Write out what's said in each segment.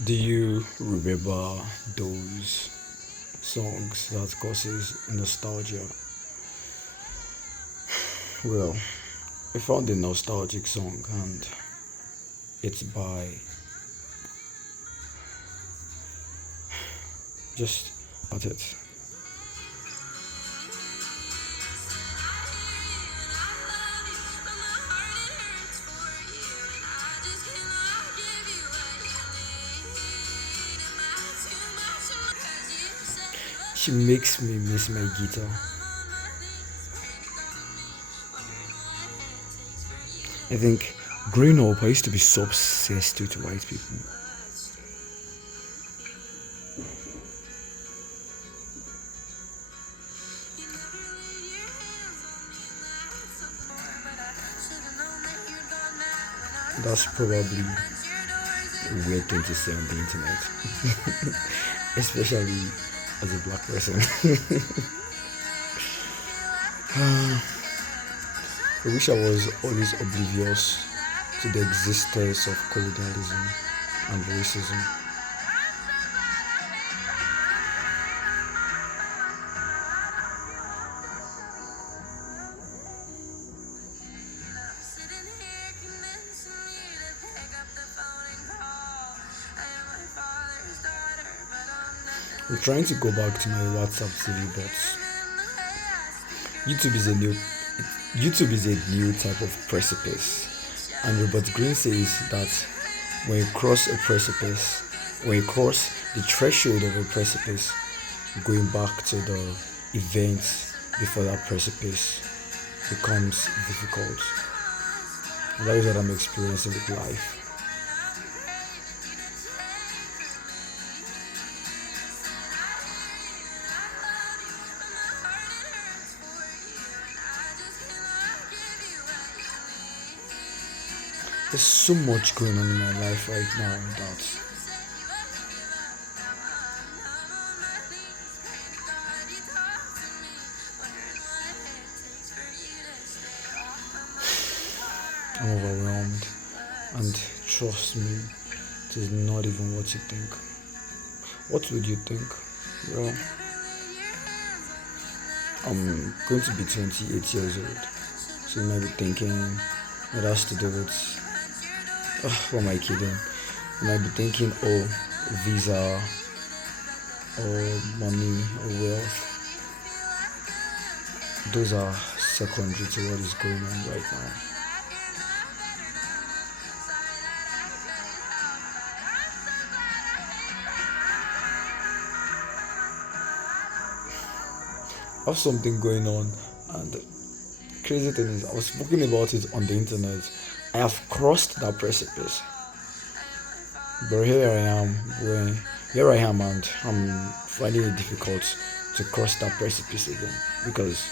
Do you remember those songs that causes nostalgia? Well, I found a nostalgic song and it's by just at it. She makes me miss my guitar. I think growing up, I used to be so obsessed with white people. That's probably a weird thing to say on the internet, especially as a black person. I wish I was always oblivious to the existence of colonialism and racism. I'm trying to go back to my WhatsApp TV, but YouTube is a new YouTube is a new type of precipice. And Robert Greene says that when you cross a precipice, when you cross the threshold of a precipice, going back to the events before that precipice becomes difficult. And that is what I'm experiencing with life. There's so much going on in my life right now that I'm overwhelmed. And trust me, it is not even what you think. What would you think? Well, I'm going to be 28 years old. So you might be thinking it has to do with, what am I kidding? You might be thinking, oh, visa or money or wealth. Those are secondary to what is going on right now. I have something going on, and the crazy thing is, I was speaking about it on the internet. I have crossed that precipice, but here I am, and I'm finding it difficult to cross that precipice again because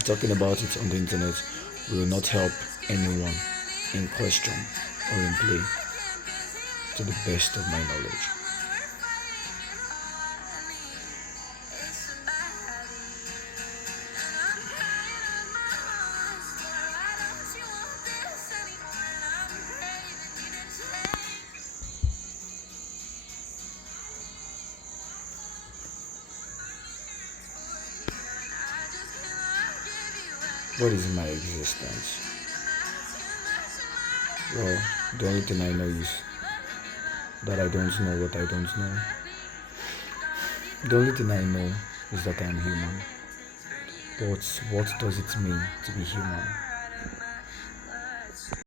talking about it on the internet will not help anyone in question or in play to the best of my knowledge. What is my existence? Well, the only thing I know is that I don't know what I don't know. The only thing I know is that I am human. But what does it mean to be human?